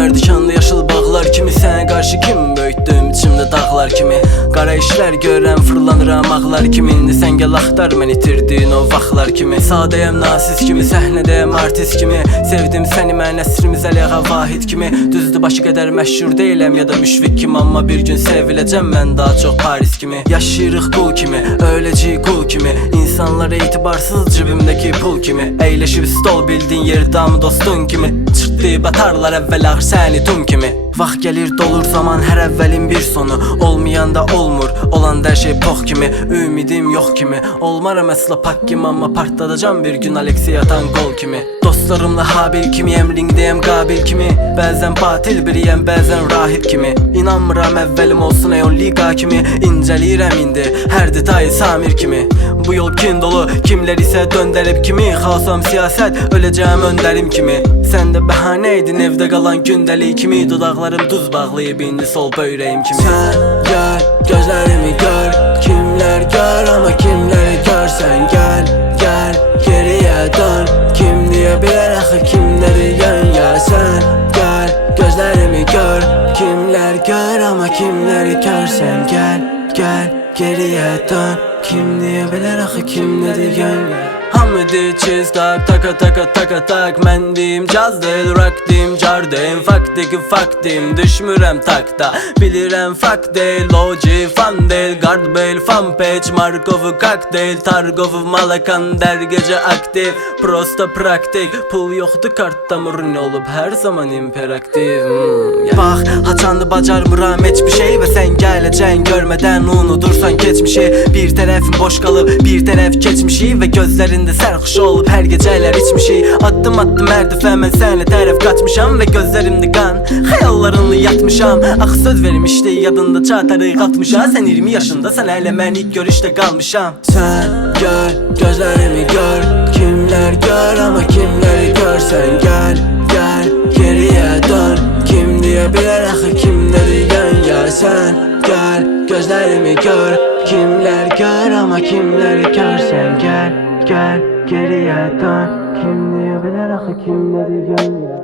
mərdikanlı yaşıl bağlar kimi. Sənə qarşı kim böyütdüm içimdə dağlar kimi. Qara işlər görən fırlanıram ağlar kimi. İndi sən gəl axtar mən itirdin o vaxtlar kimi. Sadəyəm nasiz kimi, səhnədəyəm artist kimi. Sevdim səni mən əsrimiz Əliağa Vahid kimi. Düzdür başı qədər məşhur deyiləm ya da müşfiq kimi, amma bir gün seviləcəm mən daha çox Paris kimi. Yaşayırıq qul kimi, öyləcək qul kimi. İnsanlara etibarsız cibimdəki pul kimi. Əyləşib stol bildiğin yer damı dostun kimi. Çırtlayıb atarlar əvvəl ağır səni tum kimi. Vaxt gəlir dolur zaman hər əvvəlin bir sonu. Olmayanda olmur, olanda hər şey pox kimi. Ümidim yox kimi, olmaram əsla pak kimi. Amma partladacam bir gün Alexey atan qol kimi. Dostlarımla Habil kimi, emringdəyəm Qabil kimi. Bəzən batil biriyəm, bəzən rahib kimi. İnanmıram əvvəlim olsun Eon Liga kimi. İncəliyirəm indi, hər detayı Samir kimi. Bu yol kin dolu, kimlər isə döndərib kimi. Xalsam siyasət, öləcəm öndərim kimi. Sən də bəhanə idin evdə qalan gündəlik kimi. Dodaqlarım duz bağlayıb indi sol böyrəyim kimi. Sən gəl, gözlərimi gör. Kimlər gör, amma kimləri görsən gəl, gəl, geriyə dön. Kim deyə bilər axı kimləri yön ya. Sən gəl, gözlərimi gör. Kimlər gör, amma kimləri görsən gəl, gəl, geriyə dön. Kim deyə bilər axı kimləri yön ya. Hamidi çiz tak taka taka taka tak. Mən deyim caz deyil, rock deyim, car deyim. Fuck deyil, fuck deyim, düşmürəm takta. Bilirəm fuck deyil, loji fan deyil. Guard beyl, fan page, Markov'u kak deyil. Targov'u malakan der gece aktif. Prosta praktik, pul yoxdur kartda murni olub hər zaman imperaktiv. Bax, haçandı bacarmıram heç bir şey. Və sən gələcən görmədən unudursan keçmişi. Bir tərəfin boş qalıb, bir tərəf keçmişi. Və gözlərində sərxuş olub hər gecələr içmişik. Addım addım hər dəfə mən sənə tərəf qaçmışam. Və gözlərimdə qan, xəyallarınla yatmışam. Axı söz vermişdi yadında çatarıq atmışam. Sən 20 yaşındasan hələ mən ilk görüşdə qalmışam. Sən gəl, gözlərimi gör. Kimlər gör, amma kimləri görsən gəl, gəl, geriyə dön. Kim deyə bilər axı kimləri yön ya. Sən gəl, gözlərimi gör. Kimlər gör, amma kimləri görsən gəl, gəl, geriyə dön. Kim deyə bilər axı kimləri yön ya.